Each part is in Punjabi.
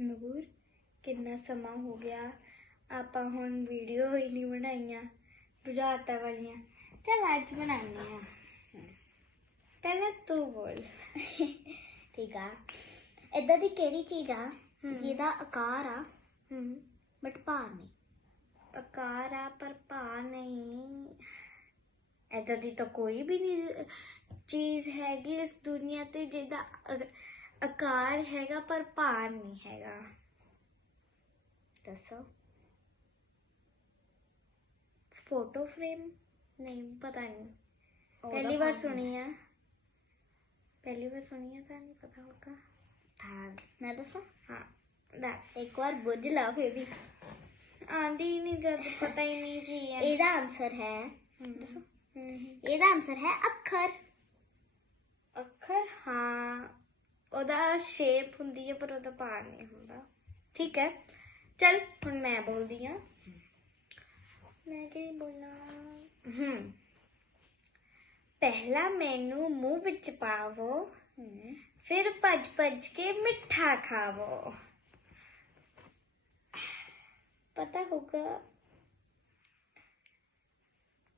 ਨੂਰ ਕਿੰਨਾ ਸਮਾਂ ਹੋ ਗਿਆ। ਆਪਾਂ ਹੁਣ ਵੀਡੀਓ ਹੀ ਨਹੀਂ ਬਣਾਈਆਂ ਬੁਝਾਰਤਾਂ ਵਾਲੀਆਂ। ਚਲ ਅੱਜ ਬਣਾਉਂਦੇ ਆ ਪਹਿਲਾਂ ਤੂੰ ਬੋਲ। ਠੀਕ ਆ। ਇਦਾਂ ਦੀ ਕਿਹੜੀ ਚੀਜ਼ ਆ। ਜਿਹਦਾ ਆਕਾਰ ਆ ਹੂੰ। ਬਟ ਭਾਰ ਨਹੀਂ? ਆਕਾਰ ਆ ਪਰ ਭਾ ਨਹੀਂ। ਏਦਾਂ ਦੀ ਤਾਂ ਕੋਈ ਵੀ ਨਹੀਂ ਚੀਜ਼ ਹੈਗੀ ਇਸ ਦੁਨੀਆ ਤੇ ਜਿਹਦਾ ਆਕਾਰ ਹੈਗਾ ਪਰ ਭਾਰ ਨਹੀਂ ਹੈਗਾ। ਦੱਸੋ। ਫੋਟੋ ਫਰੇਮ ਨਹੀਂ ਪਤਾ ਨਹੀਂ। ਪਹਿਲੀ ਵਾਰ ਸੁਣੀ ਆ ਪਹਿਲੀ ਵਾਰ ਸੁਣੀ ਆ ਤਾਂ ਨਹੀਂ ਪਤਾ ਹੋਗਾ ਹਾਂ ਮੈਂ ਦੱਸਾਂ? ਹਾਂ ਦੱਸ। ਇੱਕ ਵਾਰ ਬੁੱਝ ਲਾ ਫੇਰ ਵੀ। ਆਂਦੀ ਨਹੀਂ ਜਦ ਪਤਾ ਹੀ ਨਹੀਂ ਕੀ ਹੈ। ਇਹਦਾ ਆਨਸਰ ਹੈ। ਦੱਸੋ। ਇਹਦਾ ਆਨਸਰ ਹੈ ਅੱਖਰ। ਅੱਖਰ? ਹਾਂ। ਉਹਦਾ ਸ਼ੇਪ ਹੁੰਦੀ ਹੈ ਪਰ ਉਹਦਾ ਭਾਰ ਨਹੀਂ ਹੁੰਦਾ। ਠੀਕ ਹੈ? ਚਲ ਹੁਣ ਮੈਂ ਬੋਲਦੀ ਆ ਮੈਂ ਕੀ ਬੋਲਾਂ? ਹਮ ਪਹਿਲਾ ਮੈਨੂੰ ਮੂੰਹ ਵਿੱਚ ਪਾਵੋ ਫਿਰ ਭੱਜ ਭੱਜ ਕੇ ਮਿੱਠਾ ਖਾਵੋ। ਪਤਾ ਹੋਗਾ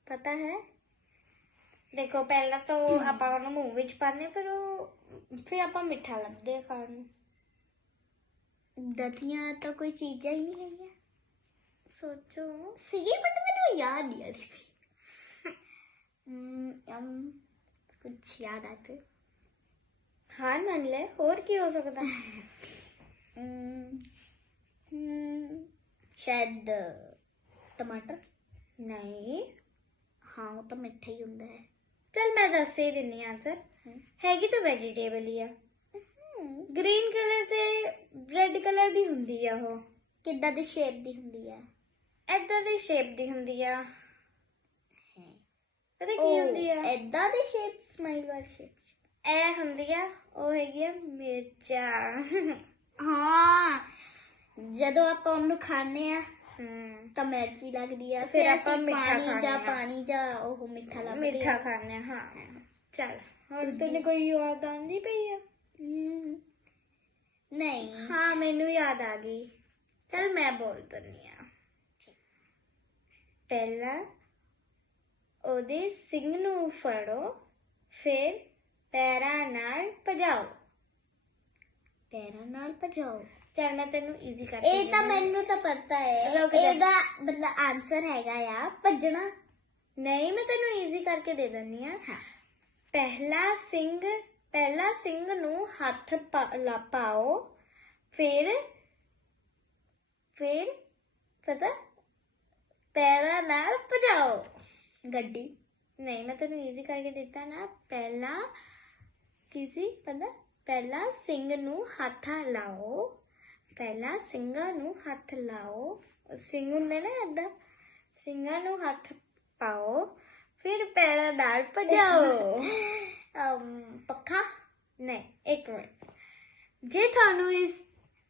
ਪਤਾ ਹੈ? ਦੇਖੋ ਪਹਿਲਾਂ ਤਾਂ ਆਪਾਂ ਉਹਨੂੰ ਮੂੰਹ ਵਿੱਚ ਪਾਣੇ ਫਿਰ ਉਹ ਫਿਰ ਆਪਾਂ ਮਿੱਠਾ ਲੱਭਦੇ ਆ ਖਾਣ ਨੂੰ। ਦਤੀਆਂ ਤਾਂ ਕੋਈ ਚੀਜ਼ਾਂ ਹੀ ਨਹੀਂ ਹੈਗੀਆਂ। ਸੋਚੋ। ਸੀਗੀ ਬਟ ਮੈਨੂੰ ਯਾਦ ਨਹੀਂ ਆ ਰਹੀ। ਹਮ ਅਮ ਕੁਝ ਯਾਦ ਆ ਤੇ ਹਾਂ ਮੰਨ ਲੈ ਹੋਰ ਕੀ ਹੋ ਸਕਦਾ? ਹਮ, ਹਮ, ਸ਼ਾਇਦ ਟਮਾਟਰ। ਨਹੀਂ। ਹਾਂ ਉਹ ਤਾਂ ਮਿੱਠਾ ਹੀ ਹੁੰਦਾ ਹੈ। ਚਲ ਮੈਂ ਦੱਸ ਹੀ ਦਿੰਨੀ ਆਂਸਰ ਹਮ। ਹੈਗੀ ਤਾਂ ਵੈਜੀਟੇਬਲ ਹੀ ਆ। ਗ੍ਰੀਨ ਕਲਰ ਤੇ ਰੈੱਡ ਕਲਰ ਦੀ ਹੁੰਦੀ ਆ ਉਹ। ਕਿੱਦਾਂ ਦੀ ਸ਼ੇਪ ਦੀ ਹੁੰਦੀ ਹੈ ਏਦਾਂ ਦੀ ਸ਼ੇਪ ਦੀ ਹੁੰਦੀ ਆ। ਪਤਾ ਕੀ ਹੁੰਦੀ ਆ? ਐਦਾਂ ਦੀ ਸ਼ੇਪ ਸਮਾਈਲ ਵਾਲੀ ਸ਼ੇਪ ਇਹ ਹੁੰਦੀ ਆ ਉਹ ਹੈਗੀ ਆ ਮਿਰਚਾਂ। ਹਾਂ। ਜਦੋਂ ਆਪਾਂ ਉਹਨੂੰ ਖਾਣੇ ਆ ਤਾਂ ਮਿਰਚੀ ਲੱਗਦੀ ਆ ਫਿਰ ਆਪਾਂ ਮਿੱਠਾ ਪਾਣੀ ਖਾਂਦੇ ਜਾਂ। ਪਾਣੀ ਜਾਂ ਉਹ ਮਿੱਠਾ ਲੱਗਦਾ ਮਿੱਠਾ ਖਾਣੇ ਹਾਂ ਚੱਲ ਹੁਣ ਤੈਨੂੰ ਕੋਈ ਯਾਦ ਆਉਂਦੀ ਪਈ ਆ? ਨਹੀਂ। ਹਾਂ ਮੈਨੂੰ ਯਾਦ ਆ ਗਈ। ਚਲ ਮੈਂ ਬੋਲ ਦਿੰਨੀ ਆ ਪਹਿਲਾਂ ਉਹਦੇ ਸਿੰਘ ਨੂੰ ਫੜੋ ਫਿਰ ਪੈਰਾਂ ਨਾਲ ਭਜਾਓ। ਪੈਰਾਂ ਨਾਲ ਭਜਾਓ? ਚਲ ਮੈਂ ਤੈਨੂੰ ਈਜ਼ੀ ਕਰਕੇ ਇਹ ਤਾਂ। ਮੈਨੂੰ ਤਾਂ ਪਤਾ ਹੈ। ਰੁਕ ਜਾ। ਇਹਦਾ ਮਤਲਬ ਆਨਸਰ ਹੈਗਾ ਆ ਭੱਜਣਾ। ਨਹੀਂ ਮੈਂ ਤੈਨੂੰ ਈਜ਼ੀ ਕਰਕੇ ਦੇ ਦਿੰਨੀ ਆ ਹਾਂ। ਪਹਿਲਾ ਸਿੰਘ ਪਹਿਲਾ ਸਿੰਘ ਨੂੰ ਹੱਥ ਪਾ- ਲਾ ਪਾਓ। ਫਿਰ ਫਿਰ ਪਤਾ? ਪੈਰਾਂ ਨਾਲ ਭਜਾਓ। ਗੱਡੀ। ਨਹੀਂ ਮੈਂ ਤੈਨੂੰ ਈਜ਼ੀ ਕਰਕੇ ਦਿੱਤਾ ਨਾ। ਪਹਿਲਾ ਕਿਸੇ ਪਤਾ? ਪਹਿਲਾ ਸਿੰਘ ਨੂੰ ਹੱਥ ਲਾਓ। ਪਹਿਲਾਂ ਸਿੰਘਾਂ ਨੂੰ ਹੱਥ ਲਾਓ। ਸਿੰਘ ਹੁੰਦੇ ਨਾ ਏਦਾਂ। ਸਿੰਘਾਂ ਨੂੰ ਹੱਥ ਪਾਓ, ਫਿਰ ਪੈਰਾਂ ਨਾਲ ਭਜਾਓ। ਅਮ, ਪੱਖਾ? ਨਹੀਂ, ਇੱਕ ਮਿੰਟ। ਜੇ ਤੁਹਾਨੂੰ ਇਸ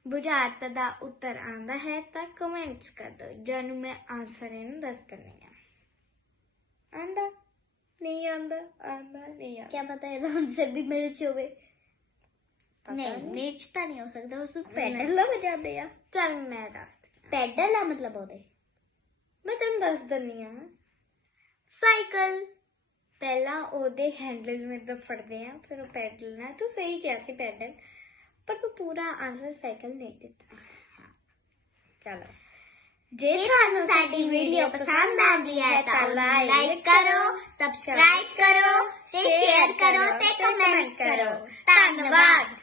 ਬੁਝਾਰਤ ਦਾ ਉੱਤਰ ਆਂਦਾ ਹੈ, ਤਾਂ ਕਮੈਂਟਸ ਕਰ ਦਿਓ ਜਾਨੂੰ ਮੈਂ ਆਨਸਰ ਇਹਨੂੰ ਦੱਸ ਦਿੰਦੀ ਆ ਆਂਦਾ ਨਹੀਂ ਆਂਦਾ ਆਂਦਾ ਨਹੀਂ ਆਂਦਾ ਕੀ ਪਤਾ ਇਹਦਾ ਆਨਸਰ ਵੀ ਮੇਰੇ ਚ ਹੋਵੇ ਪਤਾ ਨਹੀਂ ਨਹੀਂ। ਮਿਰਚ ਤਾਂ ਨਹੀਂ ਹੋ ਸਕਦਾ ਉਸ ਨੂੰ ਪੈਡਲ ਲੱਗ ਜਾਂਦੇ ਆ ਚੱਲ ਮੈਂ ਦੱਸਦੀ ਹਾਂ। ਪੈਡਲ ਆ ਮਤਲਬ ਉਹਦੇ ਮੈਂ ਤੈਨੂੰ ਦੱਸ ਦਿੰਦੀ ਆ ਸਾਈਕਲ ਪਹਿਲਾਂ ਉਹਦੇ ਹੈਂਡਲ ਨੂੰ ਏਦਾਂ ਫੜਦੇ ਆ ਫਿਰ ਉਹ ਪੈਡਲ ਨਾ ਤੂੰ ਸਹੀ ਕਿਹਾ ਸੀ ਪੈਡਲ ਪਰ ਤੂੰ ਪੂਰਾ ਆਨਸਰ ਸਾਈਕਲ ਨਹੀਂ ਦਿੱਤਾ ਸੀ ਚਲੋ ਜੇ ਤੁਹਾਨੂੰ ਸਾਡੀ ਵੀਡੀਓ ਪਸੰਦ ਆਂਦੀ ਹੈ ਤਾਂ ਲਾਈਕ ਕਰੋ ਸਬਸਕ੍ਰਾਈਬ ਕਰੋ ਤੇ ਸ਼ੇਅਰ ਕਰੋ ਤੇ ਕਮੈਂਟ ਕਰੋ ਧੰਨਵਾਦ